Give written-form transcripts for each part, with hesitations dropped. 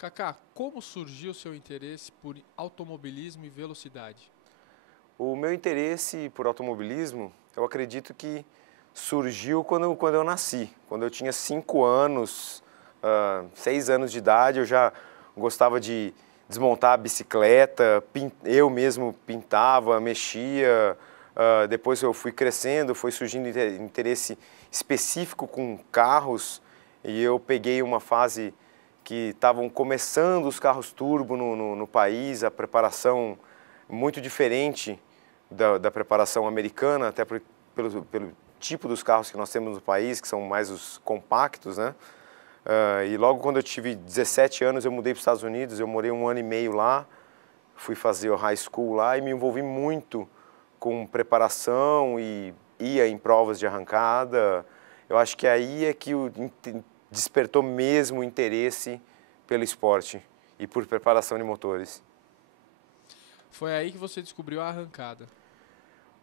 Kaká, como surgiu o seu interesse por automobilismo e velocidade? O meu interesse por automobilismo, eu acredito que surgiu quando eu nasci. Quando eu tinha 5 anos, 6 anos de idade, eu já gostava de desmontar a bicicleta, eu mesmo pintava, mexia. Depois eu fui crescendo, foi surgindo interesse específico com carros e eu peguei uma fase que estavam começando os carros turbo no país, a preparação muito diferente da preparação americana, até pelo tipo dos carros que nós temos no país, que são mais os compactos, né? E logo quando eu tive 17 anos, eu mudei para os Estados Unidos, eu morei 1 ano e meio lá, fui fazer o high school lá e me envolvi muito com preparação e ia em provas de arrancada. Eu acho que aí é que despertou mesmo o interesse pelo esporte e por preparação de motores. Foi aí que você descobriu a arrancada.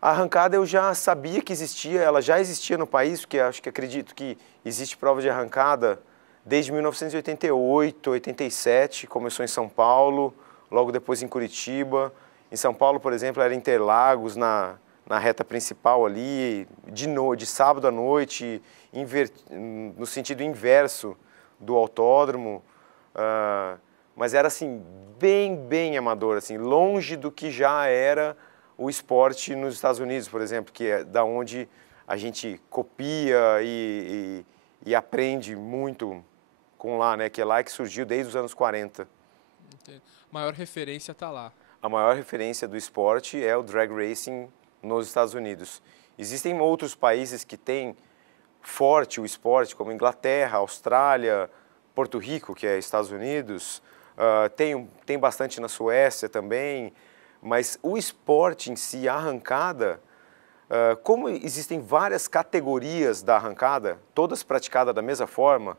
A arrancada eu já sabia que existia, ela já existia no país, porque acredito que existe prova de arrancada desde 1988, 87, começou em São Paulo, logo depois em Curitiba. Em São Paulo, por exemplo, era Interlagos, na reta principal ali, de sábado à noite, no sentido inverso do autódromo. Mas era assim, bem amador, assim, longe do que já era o esporte nos Estados Unidos, por exemplo, que é da onde a gente copia e aprende muito com lá, né? Que é lá que surgiu desde os anos 40. Maior referência está lá. A maior referência do esporte é o drag racing nos Estados Unidos. Existem outros países que têm forte o esporte, como Inglaterra, Austrália, Porto Rico, que é Estados Unidos, tem bastante na Suécia também, mas o esporte em si, a arrancada, como existem várias categorias da arrancada, todas praticadas da mesma forma,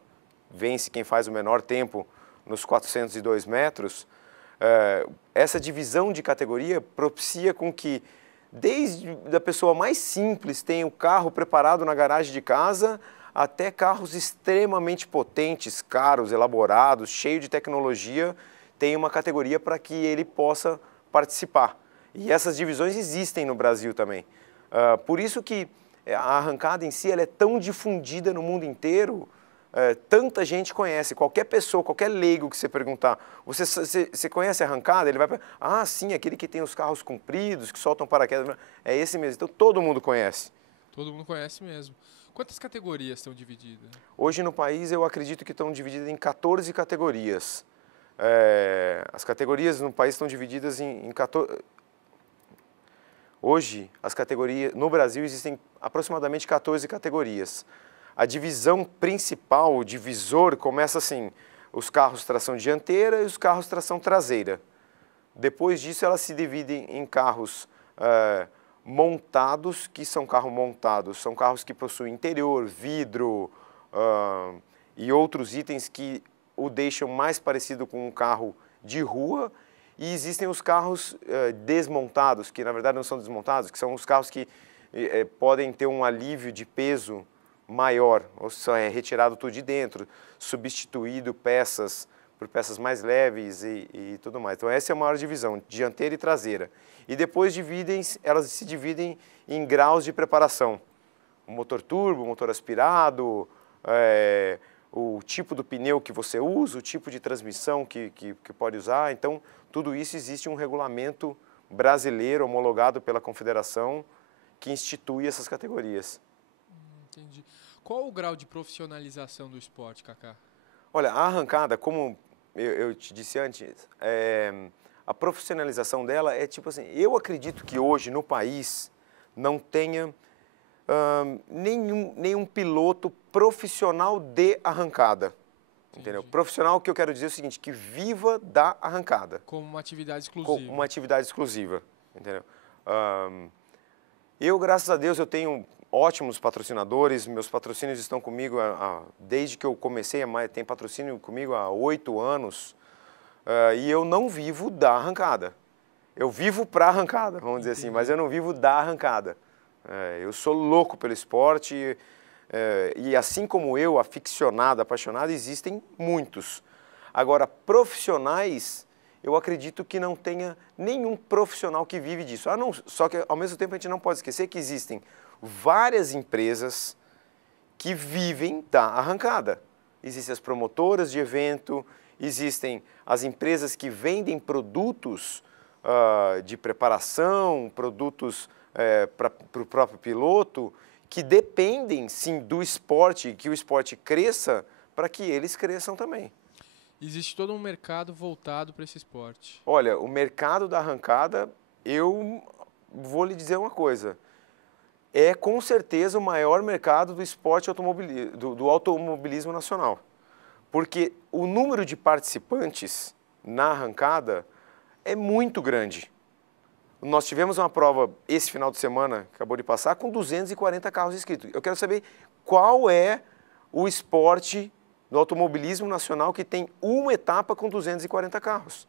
vence quem faz o menor tempo nos 402 metros, essa divisão de categoria propicia com que, desde a pessoa mais simples, tenha o carro preparado na garagem de casa, até carros extremamente potentes, caros, elaborados, cheios de tecnologia, tem uma categoria para que ele possa participar. E essas divisões existem no Brasil também. Por isso que a arrancada em si ela é tão difundida no mundo inteiro, tanta gente conhece. Qualquer pessoa, qualquer leigo que você perguntar, você conhece a arrancada? Ele vai falar, ah, sim, aquele que tem os carros compridos, que soltam paraquedas. É esse mesmo. Então todo mundo conhece. Todo mundo conhece mesmo. Quantas categorias estão divididas? Hoje no país eu acredito que estão divididas em 14 categorias. As categorias no país estão divididas em 14... Hoje, as categorias no Brasil existem aproximadamente 14 categorias. A divisão principal, o divisor, começa assim, os carros tração dianteira e os carros tração traseira. Depois disso, elas se dividem em carros montados, que são carros montados, são carros que possuem interior, vidro e outros itens que o deixam mais parecido com um carro de rua. E existem os carros desmontados, que na verdade não são desmontados, que são os carros que podem ter um alívio de peso maior, ou seja, é retirado tudo de dentro, substituído peças por peças mais leves e tudo mais. Então essa é a maior divisão, dianteira e traseira. E depois elas se dividem em graus de preparação. O motor turbo, o motor aspirado, o tipo do pneu que você usa, o tipo de transmissão que pode usar. Então, tudo isso existe um regulamento brasileiro homologado pela Confederação que institui essas categorias. Entendi. Qual o grau de profissionalização do esporte, Kaká? Olha, a arrancada, como eu te disse antes, a profissionalização dela é tipo assim, eu acredito que hoje no país não tenha nenhum piloto profissional de arrancada. Entendeu? Profissional, o que eu quero dizer é o seguinte, que viva da arrancada. Como uma atividade exclusiva. Como uma atividade exclusiva, entendeu? Eu, graças a Deus, eu tenho ótimos patrocinadores, meus patrocínios estão comigo desde que eu comecei, tem patrocínio comigo há 8 anos, e eu não vivo da arrancada. Eu vivo para arrancada, vamos dizer assim, mas eu não vivo da arrancada. Eu sou louco pelo esporte, e assim como eu, aficionado, apaixonado, existem muitos. Agora, profissionais, eu acredito que não tenha nenhum profissional que vive disso. Só que, ao mesmo tempo, a gente não pode esquecer que existem várias empresas que vivem da arrancada. Existem as promotoras de evento, existem as empresas que vendem produtos de preparação, produtos para o próprio piloto, que dependem, sim, do esporte, que o esporte cresça, para que eles cresçam também. Existe todo um mercado voltado para esse esporte. Olha, o mercado da arrancada, eu vou lhe dizer uma coisa, é com certeza o maior mercado do esporte do automobilismo nacional. Porque o número de participantes na arrancada é muito grande. Nós tivemos uma prova esse final de semana, que acabou de passar, com 240 carros inscritos. Eu quero saber qual é o esporte do automobilismo nacional que tem uma etapa com 240 carros.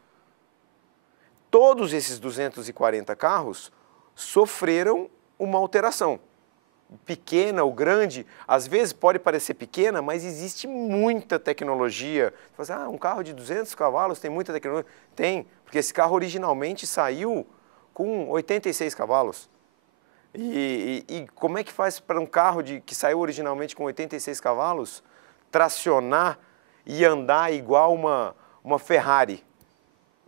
Todos esses 240 carros sofreram uma alteração. Pequena ou grande, às vezes pode parecer pequena, mas existe muita tecnologia. Você fala, um carro de 200 cavalos tem muita tecnologia? Tem, porque esse carro originalmente saiu com 86 cavalos. E como é que faz para um carro que saiu originalmente com 86 cavalos tracionar e andar igual uma Ferrari?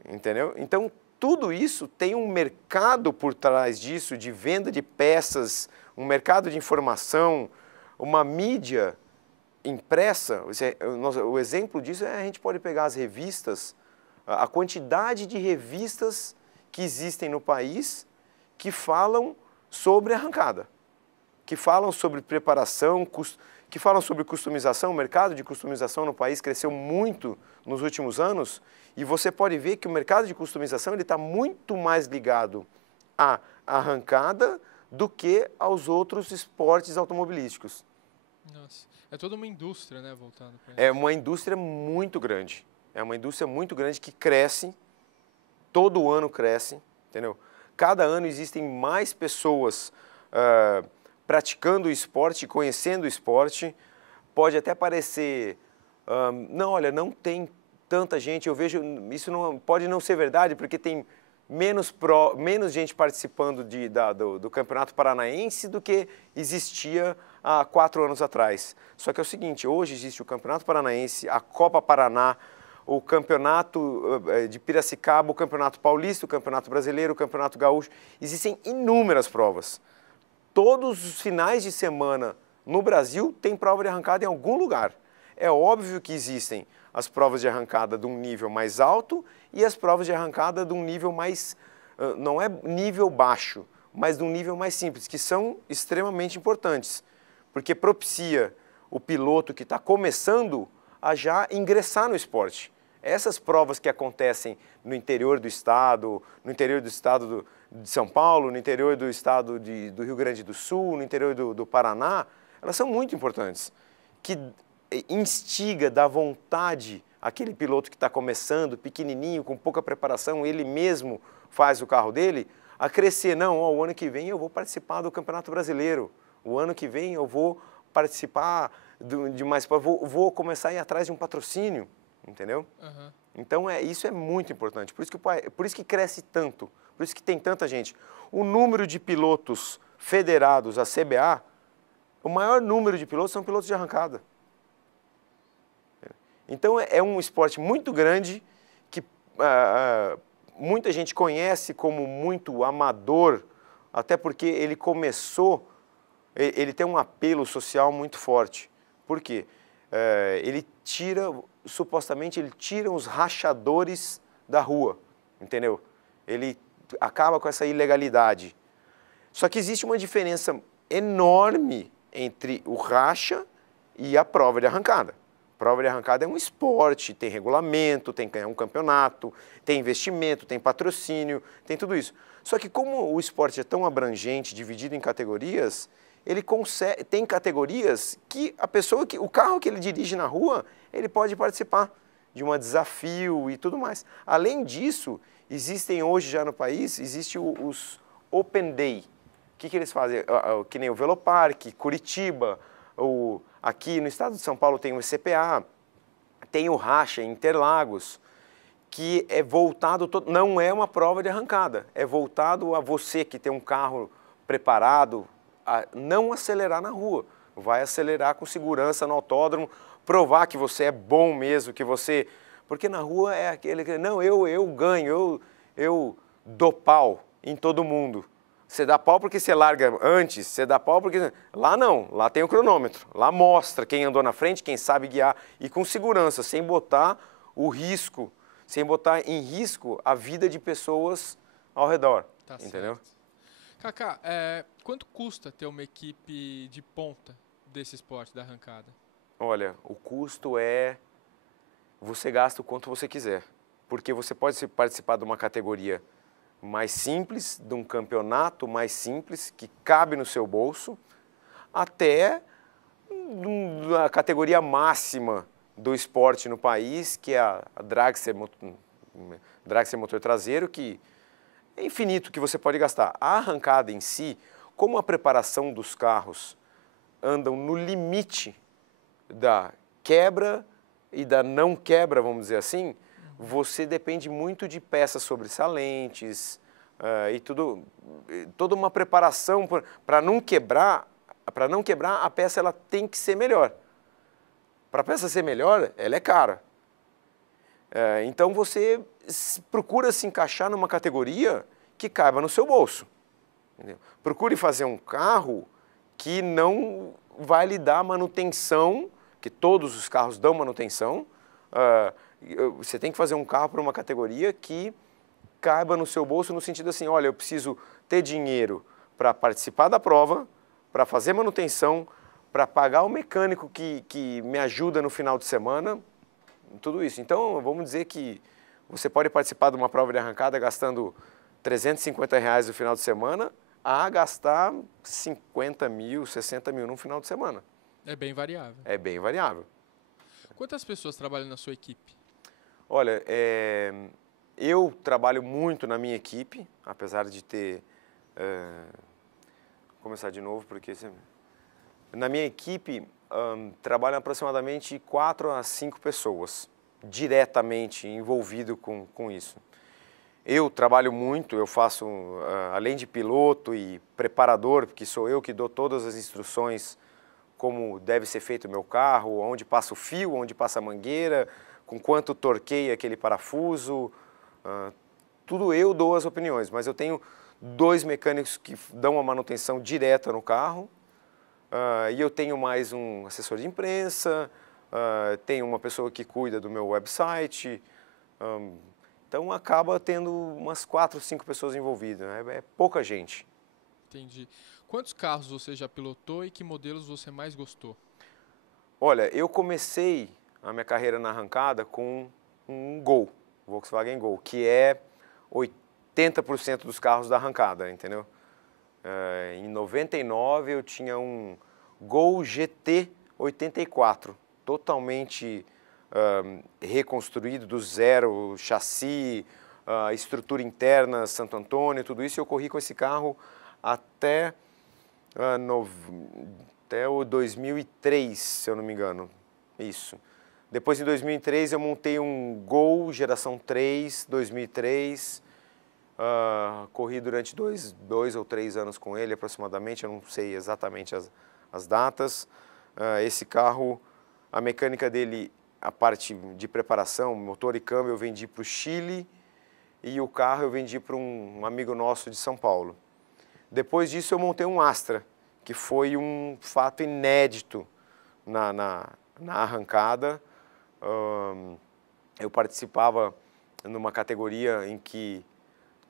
Entendeu? Então, tudo isso tem um mercado por trás disso, de venda de peças, um mercado de informação, uma mídia impressa. O exemplo disso a gente pode pegar as revistas, a quantidade de revistas que existem no país que falam sobre arrancada, que falam sobre preparação, que falam sobre customização. O mercado de customização no país cresceu muito nos últimos anos e você pode ver que o mercado de customização está muito mais ligado à arrancada do que aos outros esportes automobilísticos. Nossa, é toda uma indústria, né, voltando para isso. É uma indústria muito grande. É uma indústria muito grande que cresce, todo ano cresce, entendeu? Cada ano existem mais pessoas praticando o esporte, conhecendo o esporte. Pode até parecer, não, olha, não tem tanta gente, eu vejo, isso não, pode não ser verdade, porque tem menos gente participando do Campeonato Paranaense do que existia há 4 anos atrás. Só que é o seguinte, hoje existe o Campeonato Paranaense, a Copa Paraná, o Campeonato de Piracicaba, o Campeonato Paulista, o Campeonato Brasileiro, o Campeonato Gaúcho. Existem inúmeras provas. Todos os finais de semana no Brasil tem prova de arrancada em algum lugar. É óbvio que existem as provas de arrancada de um nível mais alto e as provas de arrancada de um nível mais, não é nível baixo, mas de um nível mais simples, que são extremamente importantes, porque propicia o piloto que está começando a já ingressar no esporte. Essas provas que acontecem no interior do estado de São Paulo, no interior do estado do Rio Grande do Sul, no interior do Paraná, elas são muito importantes, que instiga, dá vontade aquele piloto que está começando, pequenininho, com pouca preparação, ele mesmo faz o carro dele, a crescer. Não, o ano que vem eu vou participar do Campeonato Brasileiro, o ano que vem eu vou participar de mais, vou começar a ir atrás de um patrocínio, entendeu? Uhum. Então, isso é muito importante, por isso que cresce tanto, por isso que tem tanta gente. O número de pilotos federados à CBA, o maior número de pilotos são pilotos de arrancada. Então, é um esporte muito grande que muita gente conhece como muito amador, até porque ele começou, ele tem um apelo social muito forte. Por quê? Supostamente ele tira os rachadores da rua, entendeu? Ele acaba com essa ilegalidade. Só que existe uma diferença enorme entre o racha e a prova de arrancada. A prova de arrancada é um esporte, tem regulamento, tem que ganhar um campeonato, tem investimento, tem patrocínio, tem tudo isso. Só que como o esporte é tão abrangente, dividido em categorias, ele tem categorias que o carro que ele dirige na rua, ele pode participar de um desafio e tudo mais. Além disso, existem hoje já no país, existe os Open Day. O que eles fazem? Que nem o Velopark, Curitiba, aqui no estado de São Paulo tem o ECPA, Tem o Racha em Interlagos, que é voltado, não é uma prova de arrancada, é voltado a você que tem um carro preparado a não acelerar na rua. Vai acelerar com segurança no autódromo, provar que você é bom mesmo, que você... Porque na rua é aquele que, não, eu ganho, eu dou pau em todo mundo. Você dá pau porque você larga antes, você dá pau porque... Lá não, lá tem o cronômetro, lá mostra quem andou na frente, quem sabe guiar, e com segurança, sem botar o risco, sem botar em risco a vida de pessoas ao redor, Tá entendeu? certo. Kaká, quanto custa ter uma equipe de ponta desse esporte da arrancada? Olha, o custo é... Você gasta o quanto você quiser, porque você pode participar de uma categoria mais simples, de um campeonato mais simples, que cabe no seu bolso, até a categoria máxima do esporte no país, que é a Dragster motor traseiro, que é infinito o que você pode gastar. A arrancada em si, como a preparação dos carros andam no limite da quebra e da não quebra, vamos dizer assim, você depende muito de peças sobressalentes e toda uma preparação para não quebrar. Para não quebrar, a peça ela tem que ser melhor. Para a peça ser melhor, ela é cara. Então você procura se encaixar numa categoria que caiba no seu bolso. Entendeu? Procure fazer um carro que não vai lhe dar manutenção, que todos os carros dão manutenção. Você tem que fazer um carro para uma categoria que caiba no seu bolso no sentido assim, olha, eu preciso ter dinheiro para participar da prova, para fazer manutenção, para pagar o mecânico que me ajuda no final de semana, tudo isso. Então, vamos dizer que você pode participar de uma prova de arrancada gastando R$350 no final de semana, a gastar 50 mil, 60 mil no final de semana. É bem variável. É bem variável. Quantas pessoas trabalham na sua equipe? Olha, eu trabalho muito na minha equipe, apesar de ter... começar de novo, porque... Na minha equipe, trabalham aproximadamente 4 a 5 pessoas, diretamente envolvido com isso. Eu trabalho muito, eu faço, além de piloto e preparador, porque sou eu que dou todas as instruções como deve ser feito o meu carro, onde passa o fio, onde passa a mangueira, com quanto torqueia aquele parafuso, tudo eu dou as opiniões, mas eu tenho 2 mecânicos que dão a manutenção direta no carro, e eu tenho mais um assessor de imprensa, tenho uma pessoa que cuida do meu website, então acaba tendo umas 4, 5 pessoas envolvidas, né? É pouca gente. Entendi. Quantos carros você já pilotou e que modelos você mais gostou? Olha, eu comecei a minha carreira na arrancada com um Gol, Volkswagen Gol, que é 80% dos carros da arrancada, entendeu? Em 99 eu tinha um Gol GT 84, totalmente reconstruído do zero, chassi, estrutura interna, Santo Antônio, tudo isso. Eu corri com esse carro até o 2003, se eu não me engano, isso. Depois, em 2003, eu montei um Gol geração 3, 2003, corri durante 2 ou 3 anos com ele, aproximadamente, eu não sei exatamente as datas. Esse carro, a mecânica dele, a parte de preparação, motor e câmbio, eu vendi para o Chile, e o carro eu vendi para um amigo nosso de São Paulo. Depois disso, eu montei um Astra, que foi um fato inédito na arrancada. Eu participava numa categoria em que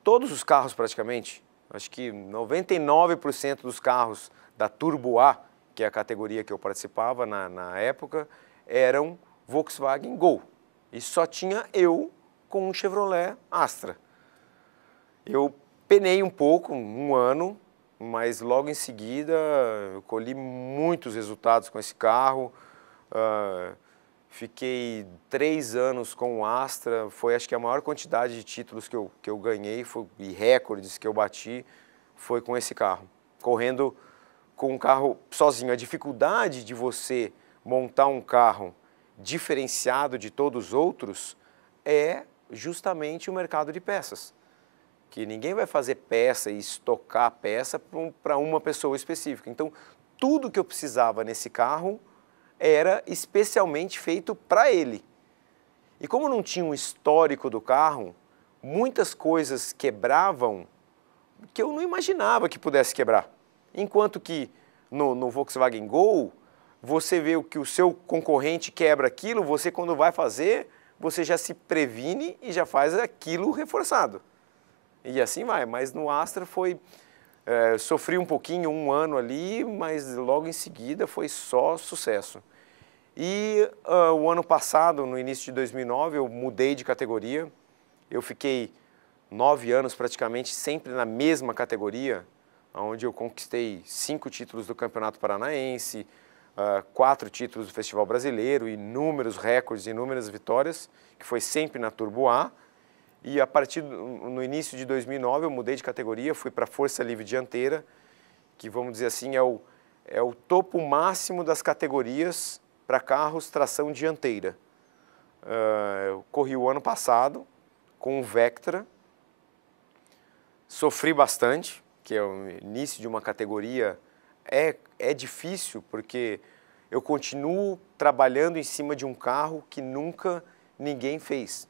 todos os carros praticamente, acho que 99% dos carros da Turbo A, que é a categoria que eu participava na época, eram Volkswagen Gol. E só tinha eu com um Chevrolet Astra. Eu penei um pouco, um ano, mas logo em seguida eu colhi muitos resultados com esse carro. Fiquei 3 anos com o Astra, foi acho que a maior quantidade de títulos que eu ganhei e recordes que eu bati foi com esse carro, correndo com um carro sozinho. A dificuldade de você montar um carro diferenciado de todos os outros é justamente o mercado de peças. Que ninguém vai fazer peça e estocar peça para uma pessoa específica. Então, tudo que eu precisava nesse carro era especialmente feito para ele. E como não tinha um histórico do carro, muitas coisas quebravam que eu não imaginava que pudesse quebrar. Enquanto que no Volkswagen Gol, você vê o que o seu concorrente quebra aquilo, você quando vai fazer, você já se previne e já faz aquilo reforçado. E assim vai, mas no Astra foi... sofri um pouquinho, um ano ali, mas logo em seguida foi só sucesso. E o ano passado, no início de 2009, eu mudei de categoria. Eu fiquei 9 anos praticamente sempre na mesma categoria, onde eu conquistei 5 títulos do Campeonato Paranaense, 4 títulos do Festival Brasileiro, inúmeros recordes, inúmeras vitórias, que foi sempre na Turbo A. E a partir no início de 2009 eu mudei de categoria, fui para a Força Livre Dianteira, que vamos dizer assim é o topo máximo das categorias para carros tração dianteira. Eu corri o ano passado com o Vectra, sofri bastante, que é o início de uma categoria, é difícil porque eu continuo trabalhando em cima de um carro que nunca ninguém fez,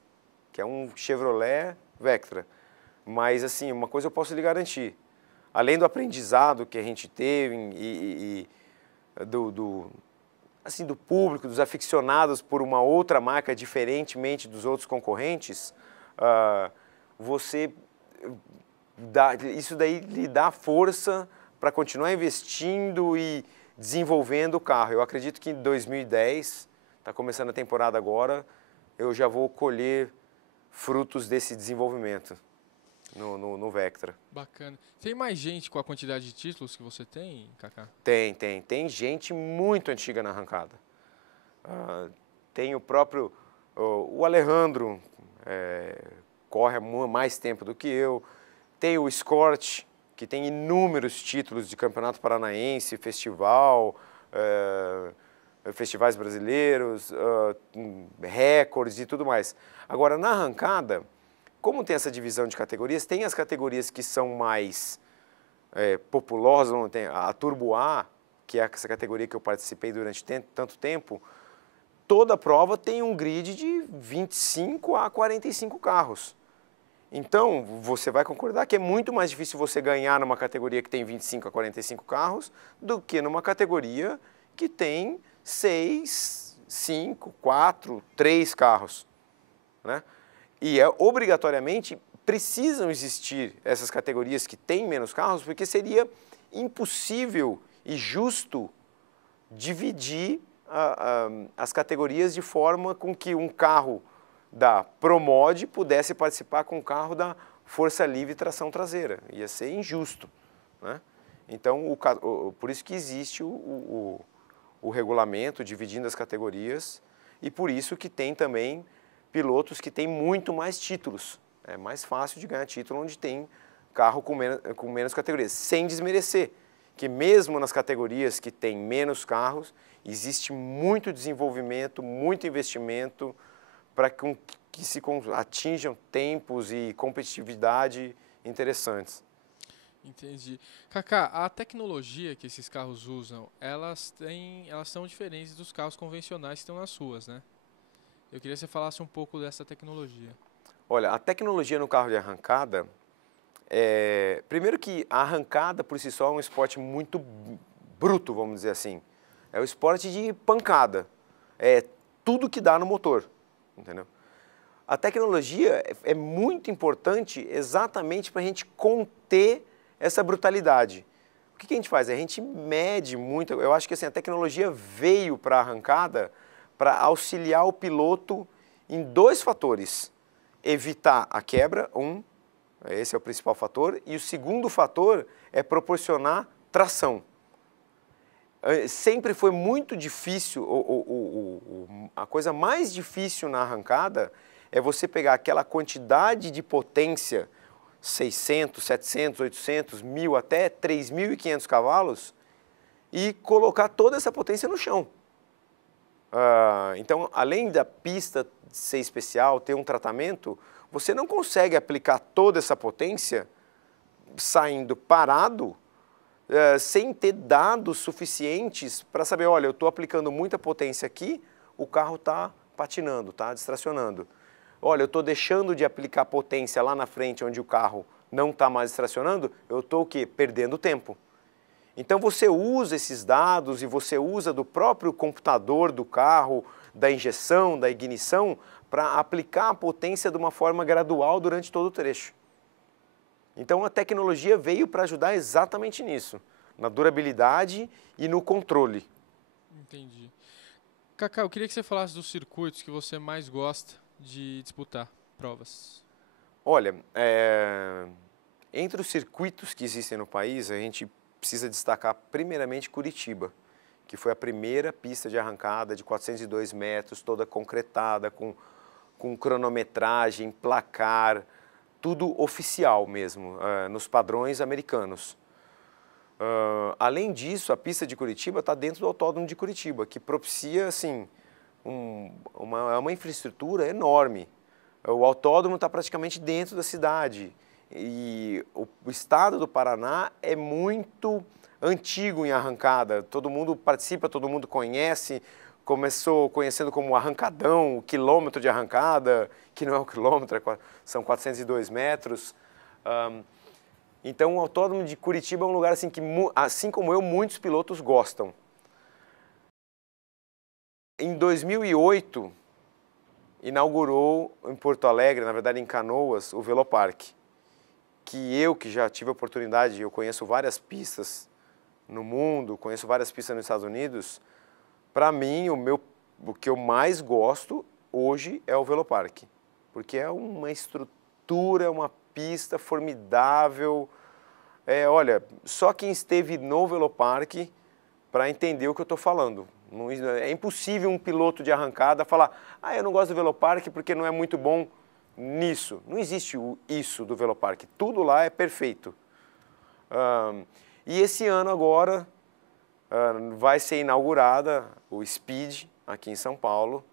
que é um Chevrolet Vectra. Mas, assim, uma coisa eu posso lhe garantir. Além do aprendizado que a gente teve e do público, dos aficionados por uma outra marca, diferentemente dos outros concorrentes, isso daí lhe dá força para continuar investindo e desenvolvendo o carro. Eu acredito que em 2010, está começando a temporada agora, eu já vou colher frutos desse desenvolvimento no Vectra. Bacana. Tem mais gente com a quantidade de títulos que você tem, Kaká? Tem gente muito antiga na arrancada. Tem o próprio, o Alejandro, corre há mais tempo do que eu. Tem o Escort, que tem inúmeros títulos de Campeonato Paranaense, festivais brasileiros, recordes e tudo mais. Agora, na arrancada, como tem essa divisão de categorias, tem as categorias que são mais populosas, tem a Turbo A, que é essa categoria que eu participei durante tanto tempo, toda prova tem um grid de 25 a 45 carros. Então, você vai concordar que é muito mais difícil você ganhar numa categoria que tem 25 a 45 carros do que numa categoria que tem 6, 5, 4, 3 carros, né? E obrigatoriamente precisam existir essas categorias que têm menos carros, porque seria impossível e justo dividir as categorias de forma com que um carro da ProMod pudesse participar com o carro da Força Livre Tração Traseira. Ia ser injusto, né? Então, por isso que existe o regulamento dividindo as categorias e por isso que tem também pilotos que têm muito mais títulos. É mais fácil de ganhar título onde tem carro com menos categorias, sem desmerecer que mesmo nas categorias que tem menos carros, existe muito desenvolvimento, muito investimento para que se atinjam tempos e competitividade interessantes. Entendi. Kaká, a tecnologia que esses carros usam, elas são diferentes dos carros convencionais que estão nas ruas, né? Eu queria que você falasse um pouco dessa tecnologia. Olha, a tecnologia no carro de arrancada, primeiro que a arrancada por si só é um esporte muito bruto, vamos dizer assim. É um esporte de pancada, é tudo que dá no motor, entendeu? A tecnologia é muito importante exatamente para a gente conter essa brutalidade. O que a gente faz? A gente mede muito, eu acho que assim, a tecnologia veio para a arrancada para auxiliar o piloto em 2 fatores. Evitar a quebra, esse é o principal fator, e o segundo fator é proporcionar tração. Sempre foi muito difícil, a coisa mais difícil na arrancada é você pegar aquela quantidade de potência, 600, 700, 800, 1.000 até 3.500 cavalos, e colocar toda essa potência no chão. Então, além da pista ser especial, ter um tratamento, você não consegue aplicar toda essa potência saindo parado, sem ter dados suficientes para saber, olha, eu estou aplicando muita potência aqui, o carro está patinando, está distracionando. Olha, eu estou deixando de aplicar potência lá na frente, onde o carro não está mais distracionando, eu estou o quê? Perdendo tempo. Então você usa esses dados e você usa do próprio computador do carro, da injeção, da ignição, para aplicar a potência de uma forma gradual durante todo o trecho. Então a tecnologia veio para ajudar exatamente nisso, na durabilidade e no controle. Entendi. Cacá, eu queria que você falasse dos circuitos que você mais gosta de disputar provas. Olha, entre os circuitos que existem no país, a gente precisa destacar primeiramente Curitiba, que foi a primeira pista de arrancada de 402 metros, toda concretada, com cronometragem, placar, tudo oficial mesmo, nos padrões americanos. Além disso, a pista de Curitiba está dentro do Autódromo de Curitiba, que propicia assim, uma infraestrutura enorme. O autódromo está praticamente dentro da cidade e o estado do Paraná é muito antigo em arrancada. Todo mundo participa, todo mundo conhece. Começou conhecendo como arrancadão, o quilômetro de arrancada, que não é um quilômetro, são 402 metros. Então o Autódromo de Curitiba é um lugar assim que, assim como eu, muitos pilotos gostam. Em 2008, inaugurou em Porto Alegre, na verdade em Canoas, o Velopark, que já tive a oportunidade, eu conheço várias pistas no mundo, conheço várias pistas nos Estados Unidos. Para mim, o que eu mais gosto hoje é o Velopark, porque é uma estrutura, uma pista formidável. Olha, só quem esteve no Velopark para entender o que eu estou falando. É impossível um piloto de arrancada falar, eu não gosto do Velopark porque não é muito bom nisso. Não existe isso do Velopark, tudo lá é perfeito. E esse ano agora vai ser inaugurada o Speed, aqui em São Paulo,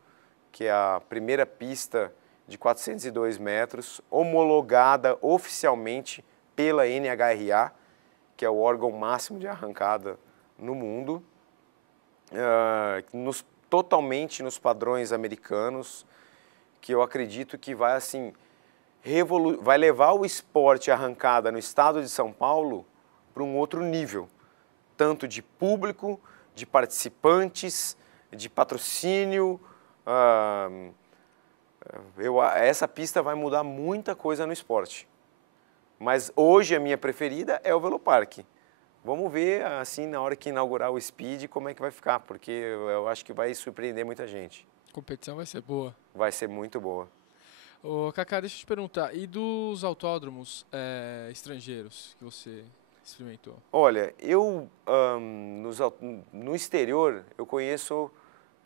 que é a primeira pista de 402 metros, homologada oficialmente pela NHRA, que é o órgão máximo de arrancada no mundo, totalmente nos padrões americanos, que eu acredito que vai assim vai levar o esporte arrancada no estado de São Paulo para um outro nível, tanto de público, de participantes, de patrocínio. Essa pista vai mudar muita coisa no esporte. Mas hoje a minha preferida é o Velopark. Vamos ver, assim, na hora que inaugurar o Speed, como é que vai ficar, porque eu acho que vai surpreender muita gente. A competição vai ser boa. Vai ser muito boa. Ô, Cacá, deixa eu te perguntar, e dos autódromos estrangeiros que você experimentou? Olha, no exterior, eu conheço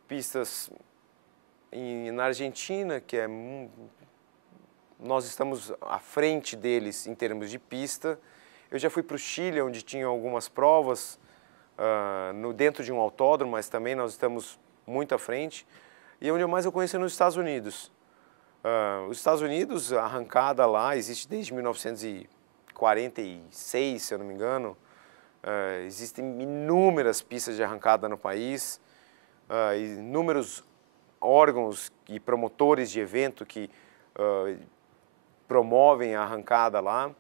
pistas na Argentina, que nós estamos à frente deles em termos de pista. Eu já fui para o Chile, onde tinha algumas provas dentro de um autódromo, mas também nós estamos muito à frente. E onde mais eu conheço é nos Estados Unidos. Os Estados Unidos, a arrancada lá existe desde 1946, se eu não me engano. Existem inúmeras pistas de arrancada no país, inúmeros órgãos e promotores de evento que promovem a arrancada lá.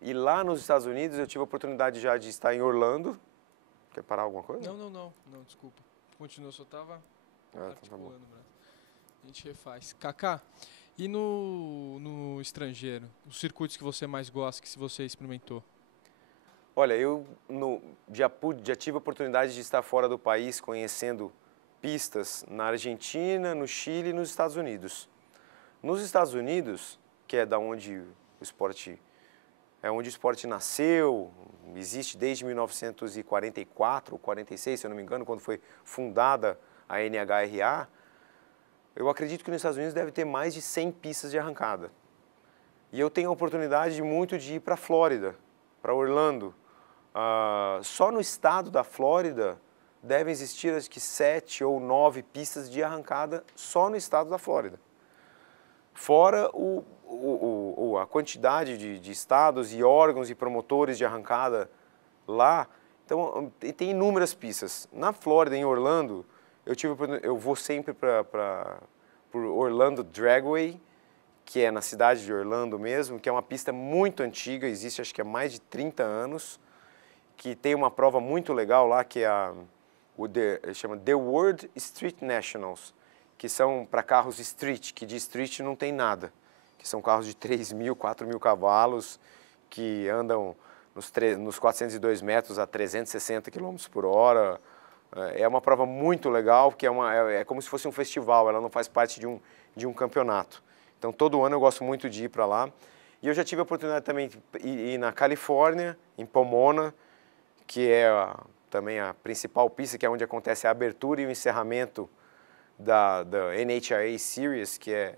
E lá nos Estados Unidos eu tive a oportunidade já de estar em Orlando. Quer parar alguma coisa? Não, desculpa. Continua, só estava articulando, tá. A gente refaz. Cacá, e no estrangeiro, os circuitos que você mais gosta, que você experimentou? Olha, eu já tive a oportunidade de estar fora do país conhecendo pistas na Argentina, no Chile e nos Estados Unidos. Nos Estados Unidos, que é onde o esporte nasceu, existe desde 1944 ou 46, se eu não me engano, quando foi fundada a NHRA, eu acredito que nos Estados Unidos deve ter mais de 100 pistas de arrancada. E eu tenho a oportunidade de ir para a Flórida, para Orlando. Só no estado da Flórida devem existir, acho que 7 ou 9 pistas de arrancada só no estado da Flórida. Fora a quantidade de estados e órgãos e promotores de arrancada lá. Então, tem inúmeras pistas. Na Flórida, em Orlando, eu vou sempre por Orlando Dragway, que é na cidade de Orlando mesmo, que é uma pista muito antiga, existe acho que há mais de 30 anos, que tem uma prova muito legal lá, que é chama The World Street Nationals, que são para carros street, que de street não tem nada, que são carros de 3.000, 4.000 cavalos, que andam nos 402 metros a 360 km por hora. É uma prova muito legal, porque é como se fosse um festival, ela não faz parte de um campeonato. Então, todo ano eu gosto muito de ir para lá. E eu já tive a oportunidade também de ir na Califórnia, em Pomona, que é também a principal pista, que é onde acontece a abertura e o encerramento da NHRA Series, que é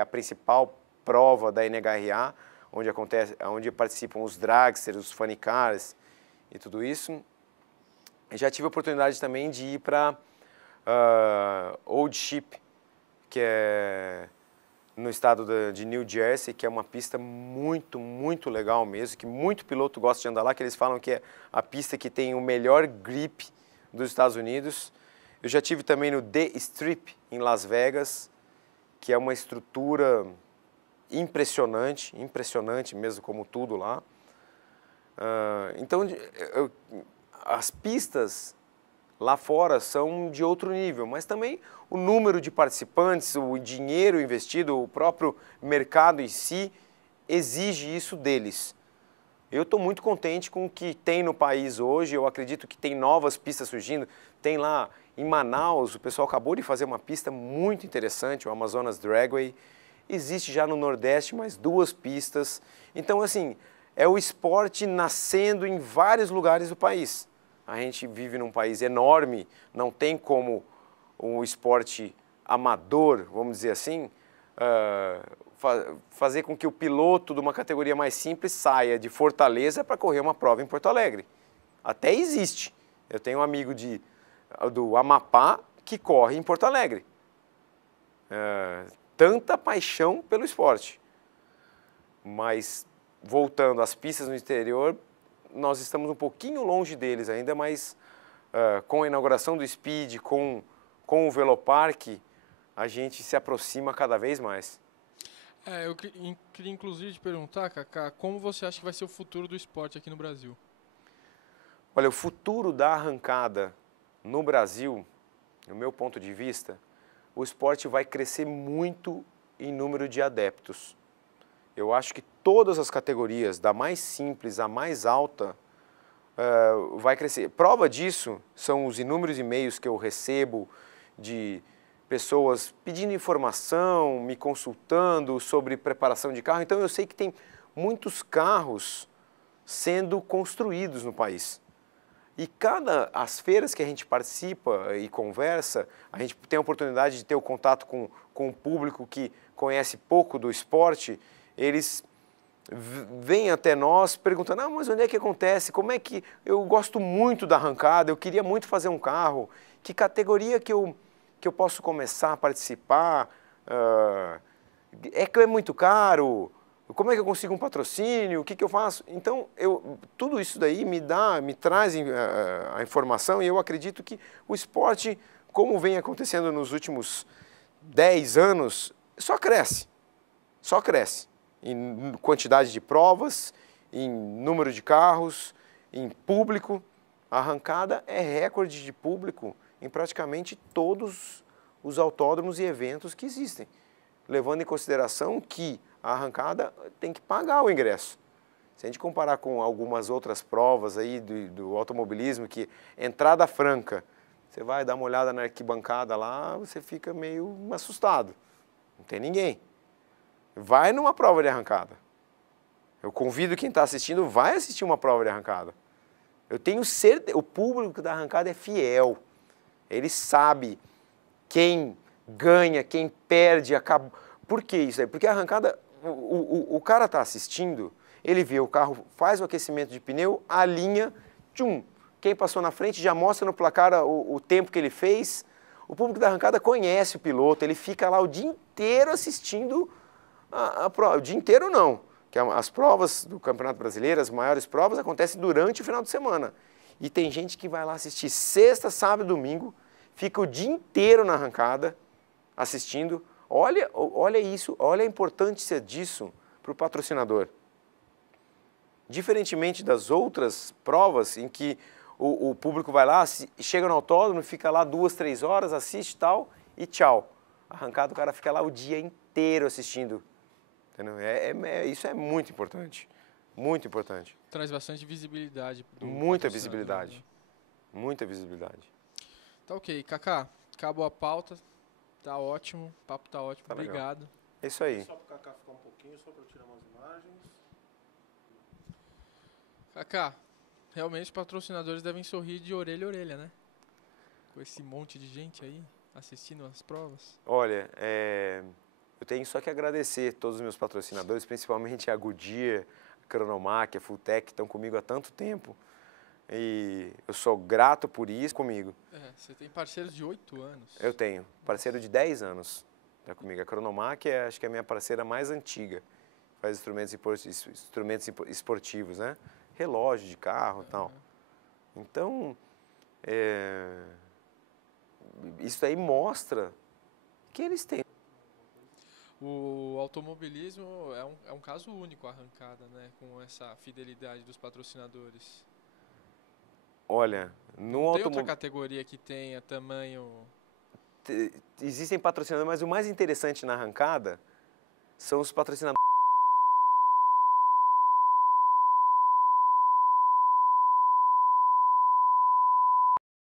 a principal prova da NHRA, onde participam os dragsters, os funny cars e tudo isso. Já tive a oportunidade também de ir para Old Ship, que é no estado de New Jersey, que é uma pista muito, muito legal mesmo, que muito piloto gosta de andar lá, que eles falam que é a pista que tem o melhor grip dos Estados Unidos. Eu já tive também no The Strip, em Las Vegas, que é uma estrutura impressionante, impressionante mesmo, como tudo lá. Então, as pistas lá fora são de outro nível, mas também o número de participantes, o dinheiro investido, o próprio mercado em si, exige isso deles. Eu estou muito contente com o que tem no país hoje, eu acredito que tem novas pistas surgindo. Tem lá em Manaus, o pessoal acabou de fazer uma pista muito interessante, o Amazonas Dragway. Existe já no Nordeste mais 2 pistas. Então, assim, é o esporte nascendo em vários lugares do país. A gente vive num país enorme, não tem como um esporte amador, vamos dizer assim, fazer com que o piloto de uma categoria mais simples saia de Fortaleza para correr uma prova em Porto Alegre. Até existe. Eu tenho um amigo do Amapá que corre em Porto Alegre. Tanta paixão pelo esporte. Mas, voltando às pistas no exterior, nós estamos um pouquinho longe deles ainda, mas com a inauguração do Speed, com o Velopark, a gente se aproxima cada vez mais. Eu queria inclusive te perguntar, Kaká, como você acha que vai ser o futuro do esporte aqui no Brasil? Olha, o futuro da arrancada no Brasil, no meu ponto de vista, o esporte vai crescer muito em número de adeptos. Eu acho que todas as categorias, da mais simples à mais alta, vai crescer. Prova disso são os inúmeros e-mails que eu recebo de pessoas pedindo informação, me consultando sobre preparação de carro. Então, eu sei que tem muitos carros sendo construídos no país. E as feiras que a gente participa e conversa, a gente tem a oportunidade de ter o contato com o público que conhece pouco do esporte, eles vêm até nós perguntando, mas onde é que acontece? Como é que... Eu gosto muito da arrancada, eu queria muito fazer um carro, que categoria que eu posso começar a participar? É muito caro? Como é que eu consigo um patrocínio? O que eu faço? Então, tudo isso daí me traz a informação, e eu acredito que o esporte, como vem acontecendo nos últimos 10 anos, só cresce. Só cresce. Em quantidade de provas, em número de carros, em público. A arrancada é recorde de público em praticamente todos os autódromos e eventos que existem, levando em consideração que a arrancada tem que pagar o ingresso. Se a gente comparar com algumas outras provas aí do automobilismo, que entrada franca, você vai dar uma olhada na arquibancada lá, você fica meio assustado. Não tem ninguém. Vai numa prova de arrancada. Eu convido quem está assistindo, vai assistir uma prova de arrancada. Eu tenho certeza, o público da arrancada é fiel. Ele sabe quem ganha, quem perde, acaba. Por que isso aí? Porque a arrancada, o cara está assistindo, ele vê o carro, faz o aquecimento de pneu, alinha, quem passou na frente já mostra no placar o tempo que ele fez. O público da arrancada conhece o piloto, ele fica lá o dia inteiro assistindo a prova. O dia inteiro não, que as provas do Campeonato Brasileiro, as maiores provas, acontecem durante o final de semana. E tem gente que vai lá assistir sexta, sábado e domingo, fica o dia inteiro na arrancada assistindo. Olha isso, olha a importância disso para o patrocinador. Diferentemente das outras provas em que o público vai lá, chega no autódromo, fica lá 2, 3 horas, assiste tal e tchau. Arrancada, o cara fica lá o dia inteiro assistindo. Entendeu? Isso é muito importante. Muito importante. Traz bastante visibilidade. Muita visibilidade. Né? Muita visibilidade. Tá ok. Kaká, acabou a pauta. Tá ótimo. O papo tá ótimo. Tá obrigado. Legal. É isso aí. Só para o Kaká ficar um pouquinho, só para tirar umas imagens. Kaká, realmente os patrocinadores devem sorrir de orelha a orelha, né? Com esse monte de gente aí assistindo as provas. Olha, eu tenho só que agradecer todos os meus patrocinadores, principalmente a Goodyear, a Cronomac, a Fulltech, que estão comigo há tanto tempo. E eu sou grato por isso comigo. Você tem parceiros de 8 anos. Eu tenho, parceiro de 10 anos tá comigo. A Cronomac acho que é a minha parceira mais antiga. Faz instrumentos esportivos, né? Relógio de carro e tal. Então, isso aí mostra que eles têm. O automobilismo é um caso único a arrancada, né? Com essa fidelidade dos patrocinadores. Olha, no Tem outra categoria que tenha tamanho... Existem patrocinadores, mas o mais interessante na arrancada são os patrocinadores